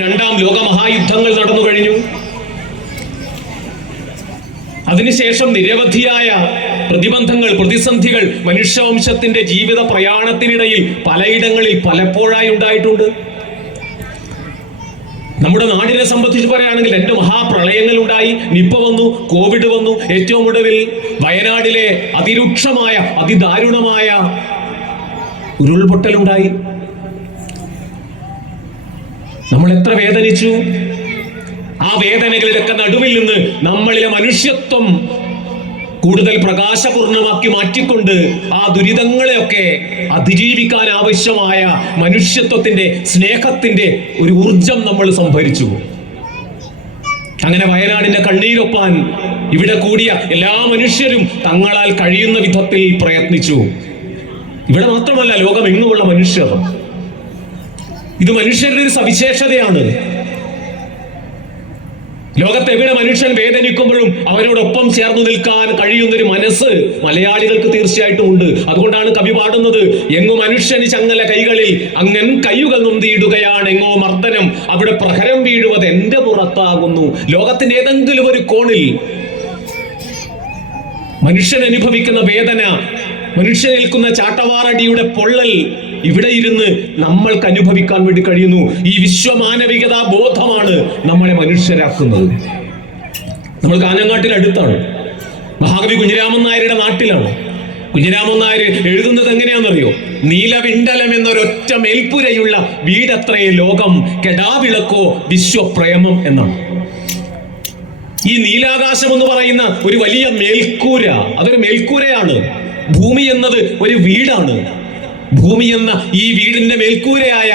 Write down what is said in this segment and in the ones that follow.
രണ്ടാം ലോക മഹായുദ്ധങ്ങൾ നടന്നു കഴിഞ്ഞു. അതിനുശേഷം നിരവധിയായ പ്രതിബന്ധങ്ങൾ പ്രതിസന്ധികൾ മനുഷ്യവംശത്തിന്റെ ജീവിത പ്രയാണത്തിനിടയിൽ പലയിടങ്ങളിൽ പലപ്പോഴായി ഉണ്ടായിട്ടുണ്ട്. നമ്മുടെ നാടിനെ സംബന്ധിച്ച് പറയുകയാണെങ്കിൽ രണ്ട് മഹാപ്രളയങ്ങൾ ഉണ്ടായി. നിപ്പ വന്നു കോവിഡ് വന്നു. ഏറ്റവും ഒടുവിൽ വയനാടിലെ അതിരൂക്ഷമായ അതിദാരുണമായ ഉരുൾപൊട്ടലുണ്ടായി. നമ്മൾ എത്ര വേദനിച്ചു? ആ വേദനകളിലൊക്കെ നടുവിൽ നിന്ന് നമ്മളിലെ മനുഷ്യത്വം കൂടുതൽ പ്രകാശപൂർണമാക്കി മാറ്റിക്കൊണ്ട് ആ ദുരിതങ്ങളെയൊക്കെ അതിജീവിക്കാൻ ആവശ്യമായ മനുഷ്യത്വത്തിന്റെ സ്നേഹത്തിന്റെ ഒരു ഊർജം നമ്മൾ സംഭരിച്ചു. അങ്ങനെ വയനാടിന്റെ കണ്ണീരൊപ്പാൻ ഇവിടെ കൂടിയ എല്ലാ മനുഷ്യരും തങ്ങളാൽ കഴിയുന്ന വിധത്തിൽ പ്രയത്നിച്ചു. ഇവിടെ മാത്രമല്ല ലോകമെങ്ങുമുള്ള മനുഷ്യർ ഇത് മനുഷ്യരുടെ ഒരു സവിശേഷതയാണ്. ലോകത്തെവിടെ മനുഷ്യൻ വേദനിക്കുമ്പോഴും അവരോടൊപ്പം ചേർന്ന് നിൽക്കാൻ കഴിയുന്ന ഒരു മനസ്സ് മലയാളികൾക്ക് തീർച്ചയായിട്ടും ഉണ്ട്. അതുകൊണ്ടാണ് കവി പാടുന്നത് എങ്ങോ മനുഷ്യന് ചങ്ങല കൈകളിൽ അങ്ങൻ കയ്യുകൾ നൊന്തിയിടുകയാണ്. എങ്ങോ മർദ്ദനം അവിടെ പ്രഹരം വീഴുവത് എന്റെ പുറത്താകുന്നു. ലോകത്തിന്റെ ഏതെങ്കിലും ഒരു കോണിൽ മനുഷ്യൻ അനുഭവിക്കുന്ന വേദന മനുഷ്യൻ നിൽക്കുന്ന ചാട്ടവാറടിയുടെ പൊള്ളൽ ഇവിടെ ഇരുന്ന് നമ്മൾക്ക് അനുഭവിക്കാൻ വേണ്ടി കഴിയുന്നു. ഈ വിശ്വമാനവികതാ ബോധമാണ് നമ്മളെ മനുഷ്യരാക്കുന്നത്. നമ്മൾ കാഞ്ഞങ്ങാട്ടിൽ അടുത്താണ്. മഹാകവി കുഞ്ഞിരാമൻ നായരുടെ നാട്ടിലാണ്. കുഞ്ഞിരാമൻ നായർ എഴുതുന്നത് എങ്ങനെയാണെന്നറിയോ? നീലവിണ്ടലം എന്നൊരൊറ്റ മേൽപ്പുരയുള്ള വീടത്രയെ ലോകം കെടാവിളക്കോ വിശ്വപ്രേമം എന്നാണ്. ഈ നീലാകാശം എന്ന് പറയുന്ന ഒരു വലിയ മേൽക്കൂര അതൊരു മേൽക്കൂരയാണ്. ഭൂമി എന്നത് ഒരു വീടാണ്. ഭൂമി എന്ന ഈ വീടിന്റെ മേൽക്കൂരയായ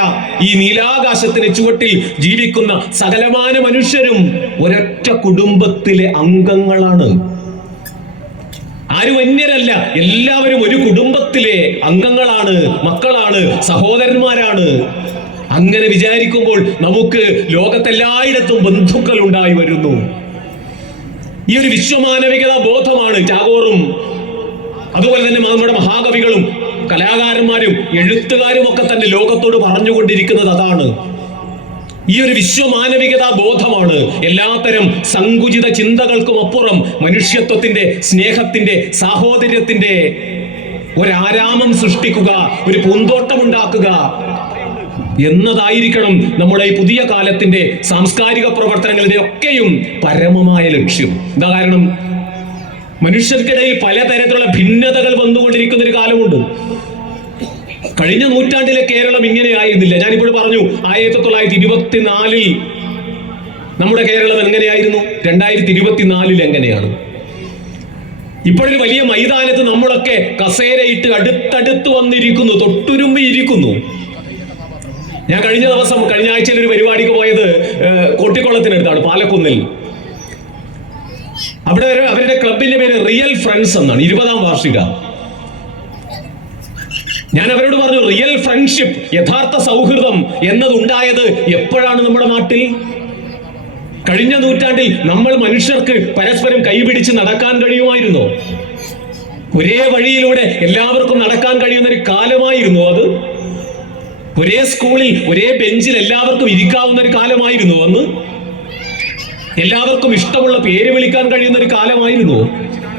ഈ നീലാകാശത്തിന് ചുവട്ടിൽ ജീവിക്കുന്ന സകലമാന മനുഷ്യരും ഒരൊറ്റ കുടുംബത്തിലെ അംഗങ്ങളാണ്. ആരും അന്യരല്ല എല്ലാവരും ഒരു കുടുംബത്തിലെ അംഗങ്ങളാണ് മക്കളാണ് സഹോദരന്മാരാണ്. അങ്ങനെ വിചാരിക്കുമ്പോൾ നമുക്ക് ലോകത്തെല്ലായിടത്തും ബന്ധുക്കൾ ഉണ്ടായി വരുന്നു. ഈ ഒരു വിശ്വമാനവികത ബോധമാണ് ടാഗോറും അതുപോലെ തന്നെ നമ്മുടെ മഹാകവികളും കലാകാരന്മാരും എഴുത്തുകാരും ഒക്കെ തന്നെ ലോകത്തോട് പറഞ്ഞുകൊണ്ടിരിക്കുന്നത് അതാണ്. ഈ ഒരു വിശ്വമാനവികതാ ബോധമാണ് എല്ലാത്തരം സങ്കുചിത ചിന്തകൾക്കും അപ്പുറം മനുഷ്യത്വത്തിന്റെ സ്നേഹത്തിന്റെ സാഹോദര്യത്തിന്റെ ഒരാരാമം സൃഷ്ടിക്കുക ഒരു പൂന്തോട്ടം ഉണ്ടാക്കുക എന്നതായിരിക്കണം നമ്മുടെ ഈ പുതിയ കാലത്തിന്റെ സാംസ്കാരിക പ്രവർത്തനങ്ങളുടെ ഒക്കെയും പരമമായ ലക്ഷ്യം. കാരണം? മനുഷ്യർക്കിടയിൽ പലതരത്തിലുള്ള ഭിന്നതകൾ വന്നുകൊണ്ടിരിക്കുന്ന ഒരു കാലമുണ്ട്. കഴിഞ്ഞ നൂറ്റാണ്ടിലെ കേരളം ഇങ്ങനെ ആയിരുന്നില്ല. ഞാനിപ്പോൾ പറഞ്ഞു ആയിരത്തി തൊള്ളായിരത്തി ഇരുപത്തിനാലിൽ നമ്മുടെ കേരളം എങ്ങനെയായിരുന്നു? രണ്ടായിരത്തി ഇരുപത്തിനാലിൽ എങ്ങനെയാണ്? ഇപ്പോഴൊരു വലിയ മൈതാനത്ത് നമ്മളൊക്കെ കസേരയിട്ട് അടുത്തടുത്ത് വന്നിരിക്കുന്നു തൊട്ടുരുമ്പി ഇരിക്കുന്നു. ഞാൻ കഴിഞ്ഞ ദിവസം കഴിഞ്ഞ ആഴ്ചയിൽ ഒരു പരിപാടിക്ക് പോയത് കോട്ടിക്കുളത്തിനടുത്താണ് പാലക്കുന്നിൽ അവിടെ ഒരു അവരുടെ ക്ലബിന്റെ പേര് റിയൽ ഫ്രണ്ട്സ് എന്നാണ്. ഇരുപതാം വാർഷിക. ഞാൻ അവരോട് പറഞ്ഞു റിയൽ ഫ്രണ്ട്ഷിപ്പ് യഥാർത്ഥ സൗഹൃദം എന്നതുണ്ടായത് എപ്പോഴാണ് നമ്മുടെ നാട്ടിൽ? കഴിഞ്ഞ നൂറ്റാണ്ടിൽ നമ്മൾ മനുഷ്യർക്ക് പരസ്പരം കൈപിടിച്ച് നടക്കാൻ കഴിയുമായിരുന്നോ? ഒരേ വഴിയിലൂടെ എല്ലാവർക്കും നടക്കാൻ കഴിയുന്ന ഒരു കാലമായിരുന്നു അത്? ഒരേ സ്കൂളിൽ ഒരേ ബെഞ്ചിൽ എല്ലാവർക്കും ഇരിക്കാവുന്ന ഒരു കാലമായിരുന്നു അന്ന്? എല്ലാവർക്കും ഇഷ്ടമുള്ള പേര് വിളിക്കാൻ കഴിയുന്ന ഒരു കാലമായിരുന്നു?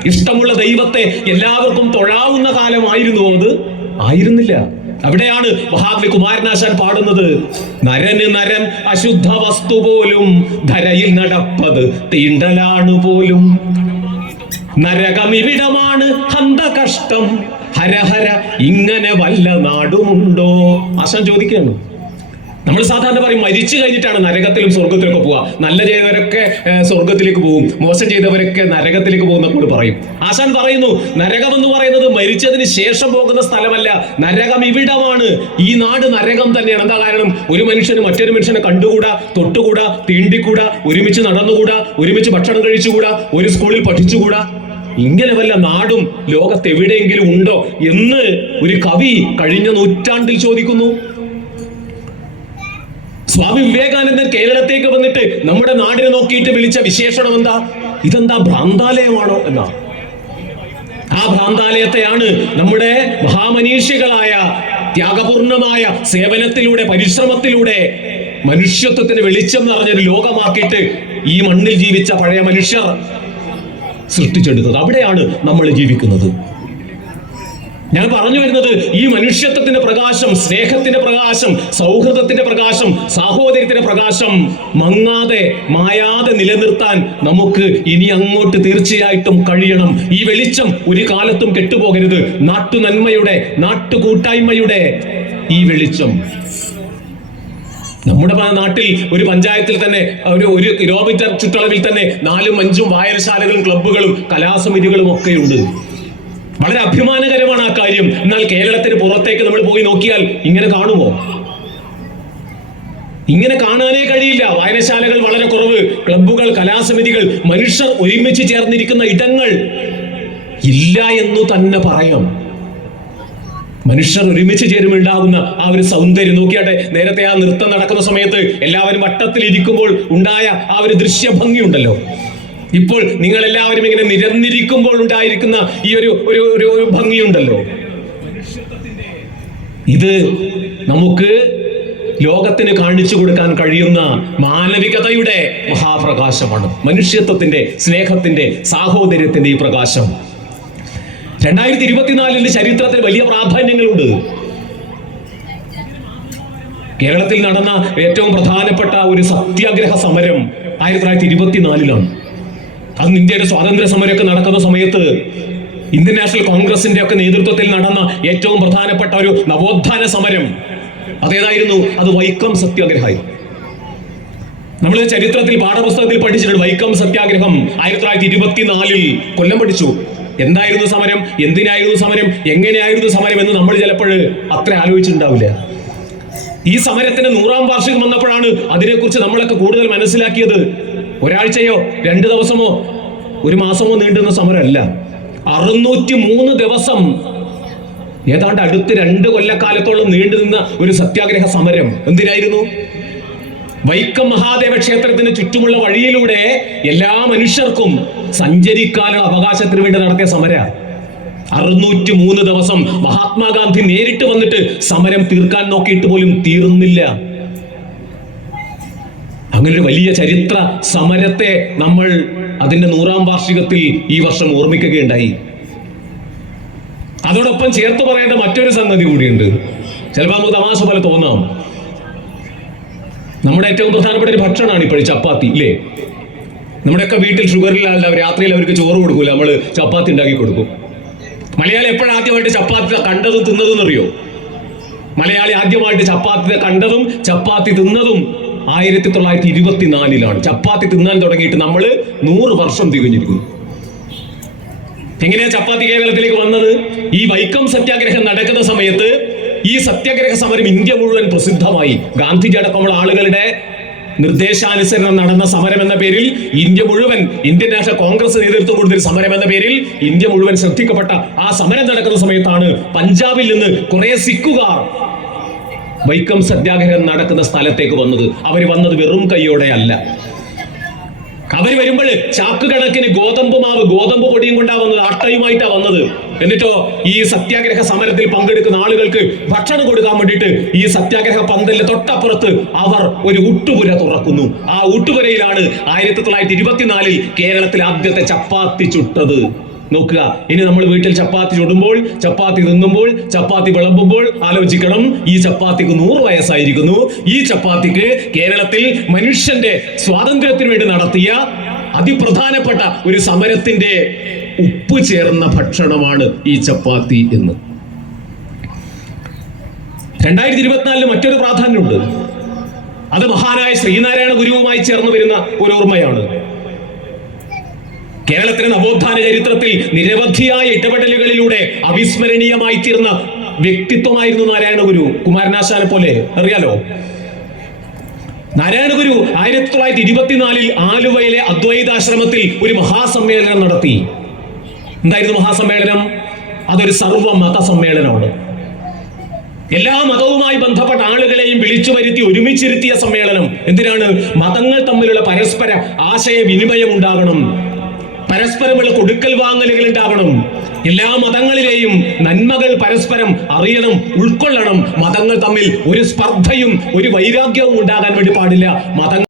ഇഷ്ടമുള്ള ദൈവത്തെ എല്ലാവർക്കും തൊഴാവുന്ന കാലമായിരുന്നു അത്. ആയിരുന്നില്ല. അവിടെയാണ് മഹാകവി കുമാരനാശാൻ പാടുന്നത്. നരന് നരൻ അശുദ്ധ വസ്തു പോലും ധരയിൽ നടപ്പത് തീണ്ടലാണ് പോലും. നരകമിവിടമാണ് ഹന്ത കഷ്ടം. ഹരഹര ഇങ്ങനെ വല്ല നാടുമുണ്ടോ? ആശാൻ ചോദിക്കുകയാണ്. നമ്മൾ സാധാരണ പറയും മരിച്ചു കഴിഞ്ഞിട്ടാണ് നരകത്തിലും സ്വർഗത്തിലൊക്കെ പോവുക. നല്ല ചെയ്തവരൊക്കെ സ്വർഗത്തിലേക്ക് പോകും മോശം ചെയ്തവരൊക്കെ നരകത്തിലേക്ക് പോകുന്ന എന്നൊക്കെ പറയും. ആശാൻ പറയുന്നു നരകം എന്ന് പറയുന്നത് മരിച്ചതിന് ശേഷം പോകുന്ന സ്ഥലമല്ല. നരകം ഇവിടമാണ്. ഈ നാട് നരകം തന്നെയാണ്. എന്താ കാരണം? ഒരു മനുഷ്യന് മറ്റൊരു മനുഷ്യനെ കണ്ടുകൂടാ തൊട്ടുകൂടാ തീണ്ടിക്കൂടാ ഒരുമിച്ച് നടന്നുകൂടാ ഒരുമിച്ച് ഭക്ഷണം കഴിച്ചുകൂടാ ഒരു സ്കൂളിൽ പഠിച്ചുകൂടാ. ഇങ്ങനെ വല്ല നാടും ലോകത്തെവിടെയെങ്കിലും ഉണ്ടോ എന്ന് ഒരു കവി കഴിഞ്ഞ നൂറ്റാണ്ടിൽ ചോദിക്കുന്നു. സ്വാമി വിവേകാനന്ദൻ കേരളത്തേക്ക് വന്നിട്ട് നമ്മുടെ നാടിനെ നോക്കിയിട്ട് വിളിച്ച വിശേഷണം എന്താ? ഇതെന്താ ഭ്രാന്താലയമാണോ എന്നാ? ആ ഭ്രാന്താലയത്തെയാണ് നമ്മുടെ മഹാമനീഷികളായ ത്യാഗപൂർണമായ സേവനത്തിലൂടെ പരിശ്രമത്തിലൂടെ മനുഷ്യത്വത്തിന് വെളിച്ചം നിറഞ്ഞൊരു ലോകമാക്കിയിട്ട് ഈ മണ്ണിൽ ജീവിച്ച പഴയ മനുഷ്യർ സൃഷ്ടിച്ചെടുത്തത്. അവിടെയാണ് നമ്മൾ ജീവിക്കുന്നത്. ഞാൻ പറഞ്ഞു വരുന്നത് ഈ മനുഷ്യത്വത്തിന്റെ പ്രകാശം സ്നേഹത്തിന്റെ പ്രകാശം സൗഹൃദത്തിന്റെ പ്രകാശം സാഹോദര്യത്തിന്റെ പ്രകാശം മങ്ങാതെ മായാതെ നിലനിർത്താൻ നമുക്ക് ഇനി അങ്ങോട്ട് തീർച്ചയായിട്ടും കഴിയണം. ഈ വെളിച്ചം ഒരു കാലത്തും കെട്ടുപോകരുത്. നാട്ടു നന്മയുടെ നാട്ടുകൂട്ടായ്മയുടെ ഈ വെളിച്ചം. നമ്മുടെ നാട്ടിൽ ഒരു പഞ്ചായത്തിൽ തന്നെ ഒരു ഒരു കിലോമീറ്റർ ചുറ്റളവിൽ തന്നെ നാലും അഞ്ചും വായനശാലകളും ക്ലബ്ബുകളും കലാസമിതികളും ഒക്കെയുണ്ട്. വളരെ അഭിമാനകരമാണ് ആ കാര്യം. എന്നാൽ കേരളത്തിന് പുറത്തേക്ക് നമ്മൾ പോയി നോക്കിയാൽ ഇങ്ങനെ കാണുമോ? ഇങ്ങനെ കാണാനേ കഴിയില്ല. വായനശാലകൾ വളരെ കുറവ്. ക്ലബ്ബുകൾ കലാസമിതികൾ മനുഷ്യർ ഒരുമിച്ച് ചേർന്നിരിക്കുന്ന ഇടങ്ങൾ. ഇല്ല എന്ന് തന്നെ പറയാം. മനുഷ്യർ ഒരുമിച്ച് ചേരുമുണ്ടാകുന്ന ആ ഒരു സൗന്ദര്യം. നോക്കിയാട്ടെ നേരത്തെ ആ നൃത്തം നടക്കുന്ന സമയത്ത് എല്ലാവരും വട്ടത്തിൽ ഇരിക്കുമ്പോൾ ഉണ്ടായ ആ ഒരു ദൃശ്യഭംഗിയുണ്ടല്ലോ. ഇപ്പോൾ നിങ്ങൾ എല്ലാവരും ഇങ്ങനെ നിരന്നിരിക്കുമ്പോൾ ഉണ്ടായിരിക്കുന്ന ഈ ഒരു ഒരു ഒരു ഭംഗിയുണ്ടല്ലോ. ഇത് നമുക്ക് ലോകത്തിന് കാണിച്ചു കൊടുക്കാൻ കഴിയുന്ന മാനവികതയുടെ മഹാപ്രകാശമാണ്. മനുഷ്യത്വത്തിന്റെ സ്നേഹത്തിന്റെ സാഹോദര്യത്തിന്റെ ഈ പ്രകാശം. രണ്ടായിരത്തി ഇരുപത്തിനാലിന്റെ ചരിത്രത്തിൽ വലിയ പ്രാധാന്യങ്ങളുണ്ട്. കേരളത്തിൽ നടന്ന ഏറ്റവും പ്രധാനപ്പെട്ട ഒരു സത്യാഗ്രഹ സമരം ആയിരത്തി തൊള്ളായിരത്തി ഇരുപത്തിനാലിലാണ്. അന്ന് ഇന്ത്യയുടെ സ്വാതന്ത്ര്യ സമരമൊക്കെ നടക്കുന്ന സമയത്ത് ഇന്ത്യൻ നാഷണൽ കോൺഗ്രസിന്റെ ഒക്കെ നേതൃത്വത്തിൽ നടന്ന ഏറ്റവും പ്രധാനപ്പെട്ട ഒരു നവോത്ഥാന സമരം. അതേതായിരുന്നു? അത് വൈക്കം സത്യാഗ്രഹമായിരുന്നു നമ്മൾ ചരിത്രത്തിൽ പാഠപുസ്തകത്തിൽ പഠിച്ചിട്ടുണ്ട് വൈക്കം സത്യാഗ്രഹം. ആയിരത്തി തൊള്ളായിരത്തി ഇരുപത്തിനാലിൽ കൊല്ലം പഠിച്ചു. എന്തായിരുന്നു സമരം? എന്തിനായിരുന്നു സമരം? എങ്ങനെയായിരുന്നു സമരം എന്ന് നമ്മൾ ചിലപ്പോൾ അത്ര ആലോചിച്ചിട്ടുണ്ടാവില്ല. ഈ സമരത്തിന്റെ നൂറാം വാർഷികം വന്നപ്പോഴാണ് അതിനെക്കുറിച്ച് നമ്മളൊക്കെ കൂടുതൽ മനസ്സിലാക്കിയത്. ഒരാഴ്ചയോ രണ്ട് ദിവസമോ ഒരു മാസമോ നീണ്ടുന്ന സമരമല്ല. അറുന്നൂറ്റി മൂന്ന് ദിവസം ഏതാണ്ട് അടുത്ത് രണ്ട് കൊല്ലക്കാലത്തോളം നീണ്ടു നിന്ന ഒരു സത്യാഗ്രഹ സമരം. എന്തിനായിരുന്നു? വൈക്കം മഹാദേവ ക്ഷേത്രത്തിന് ചുറ്റുമുള്ള വഴിയിലൂടെ എല്ലാ മനുഷ്യർക്കും സഞ്ചരിക്കാനുള്ള അവകാശത്തിന് വേണ്ടി നടത്തിയ സമര. അറുന്നൂറ്റി മൂന്ന് ദിവസം മഹാത്മാഗാന്ധി നേരിട്ട് വന്നിട്ട് സമരം തീർക്കാൻ നോക്കിയിട്ട് പോലും തീർന്നില്ല. അങ്ങനെ ഒരു വലിയ ചരിത്ര സമരത്തെ നമ്മൾ അതിന്റെ നൂറാം വാർഷികത്തിൽ ഈ വർഷം ഓർമ്മിക്കുകയുണ്ടായി. അതോടൊപ്പം ചേർത്ത് പറയേണ്ട മറ്റൊരു സംഗതി കൂടിയുണ്ട്. ചിലപ്പോൾ നമുക്ക് തമാശ പോലെ തോന്നാം. നമ്മുടെ ഏറ്റവും പ്രധാനപ്പെട്ട ഒരു ഭക്ഷണമാണ് ഇപ്പോൾ ചപ്പാത്തി ഇല്ലേ? നമ്മുടെയൊക്കെ വീട്ടിൽ ഷുഗർ ഷുഗറില്ലാതെ രാത്രിയിൽ അവർക്ക് ചോറ് കൊടുക്കൂല നമ്മൾ ചപ്പാത്തി ഉണ്ടാക്കി കൊടുക്കും. മലയാളി എപ്പോഴാദ്യമായിട്ട് ചപ്പാത്തി കണ്ടതും തിന്നതും അറിയോ മലയാളി ആദ്യമായിട്ട് ചപ്പാത്തി കണ്ടതും ചപ്പാത്തി തിന്നതും ആയിരത്തി തൊള്ളായിരത്തി ഇരുപത്തിനാലിലാണ് ചപ്പാത്തി തിന്നാൻ തുടങ്ങിയിട്ട് നമ്മൾ നൂറ് വർഷം തികഞ്ഞിരിക്കുന്നു. എങ്ങനെയാണ് ചപ്പാത്തി കേരളത്തിലേക്ക് വന്നത്? ഈ വൈക്കം സത്യാഗ്രഹം നടക്കുന്ന സമയത്ത് ഈ സത്യാഗ്രഹ സമരം ഇന്ത്യ മുഴുവൻ പ്രസിദ്ധമായി. ഗാന്ധിജി അടക്കമുള്ള ആളുകളുടെ നിർദ്ദേശാനുസരണം നടന്ന സമരം എന്ന പേരിൽ ഇന്ത്യ മുഴുവൻ ഇന്ത്യൻ നാഷണൽ കോൺഗ്രസ് നേതൃത്വം കൊടുത്തൊരു സമരം എന്ന പേരിൽ ഇന്ത്യ മുഴുവൻ ശ്രദ്ധിക്കപ്പെട്ട ആ സമരം നടക്കുന്ന സമയത്താണ് പഞ്ചാബിൽ നിന്ന് കുറെ സിഖുകാർ വൈക്കം സത്യാഗ്രഹം നടക്കുന്ന സ്ഥലത്തേക്ക് വന്നത്. അവർ വന്നത് വെറും കൈയോടെ അല്ല അവർ വരുമ്പോൾ ചാക്ക് കണക്കിന് ഗോതമ്പ് മാവ് ഗോതമ്പ് പൊടിയും കൊണ്ടാ വന്നത് ആട്ടയുമായിട്ടാ വന്നത്. എന്നിട്ടോ ഈ സത്യാഗ്രഹ സമരത്തിൽ പങ്കെടുക്കുന്ന ആളുകൾക്ക് ഭക്ഷണം കൊടുക്കാൻ വേണ്ടിയിട്ട് ഈ സത്യാഗ്രഹ പന്തലിന്റെ തൊട്ടപ്പുറത്ത് അവർ ഒരു ഊട്ടുപുര തുറക്കുന്നു. ആ ഊട്ടുപുരയിലാണ് ആയിരത്തി തൊള്ളായിരത്തി ഇരുപത്തിനാലിൽ കേരളത്തിൽ ആദ്യത്തെ ചപ്പാത്തി ചുട്ടത്. നോക്കുക. ഇനി നമ്മൾ വീട്ടിൽ ചപ്പാത്തി ചുടുമ്പോൾ ചപ്പാത്തി തിന്നുമ്പോൾ ചപ്പാത്തി വിളമ്പുമ്പോൾ ആലോചിക്കണം. ഈ ചപ്പാത്തിക്ക് നൂറ് വയസ്സായിരിക്കുന്നു. ഈ ചപ്പാത്തിക്ക് കേരളത്തിൽ മനുഷ്യന്റെ സ്വാതന്ത്ര്യത്തിന് വേണ്ടി നടത്തിയ അതിപ്രധാനപ്പെട്ട ഒരു സമരത്തിന്റെ ഉപ്പ് ചേർന്ന ഭക്ഷണമാണ് ഈ ചപ്പാത്തി എന്ന്. രണ്ടായിരത്തി ഇരുപത്തിനാലിന് മറ്റൊരു പ്രാധാന്യമുണ്ട്. അത് മഹാനായ ശ്രീനാരായണ ഗുരുവുമായി ചേർന്ന് വരുന്ന ഒരു ഓർമ്മയാണ്. കേരളത്തിലെ നവോത്ഥാന ചരിത്രത്തിൽ നിരവധിയായ ഇടപെടലുകളിലൂടെ അവിസ്മരണീയമായി തീർന്ന വ്യക്തിത്വമായിരുന്നു നാരായണ ഗുരു കുമാരനാശാനെ പോലെ. അറിയാലോ? നാരായണ ഗുരു ആയിരത്തി തൊള്ളായിരത്തി ഇരുപത്തിനാലിൽ ആലുവയിലെ അദ്വൈതാശ്രമത്തിൽ ഒരു മഹാസമ്മേളനം നടത്തി. എന്തായിരുന്നു മഹാസമ്മേളനം? അതൊരു സർവ മത സമ്മേളനമാണ് എല്ലാ മതവുമായി ബന്ധപ്പെട്ട ആളുകളെയും വിളിച്ചു വരുത്തി ഒരുമിച്ചിരുത്തിയ സമ്മേളനം. എന്തിനാണ്? മതങ്ങൾ തമ്മിലുള്ള പരസ്പര ആശയവിനിമയം ഉണ്ടാകണം. പരസ്പരമുള്ള കൊടുക്കൽ വാങ്ങലുകൾ ഉണ്ടാവണം. എല്ലാ മതങ്ങളിലെയും നന്മകൾ പരസ്പരം അറിയണം ഉൾക്കൊള്ളണം. മതങ്ങൾ തമ്മിൽ ഒരു സ്പർദ്ധയും ഒരു വൈരാഗ്യവും ഉണ്ടാകാൻ വേണ്ടി പാടില്ല. മതങ്ങൾ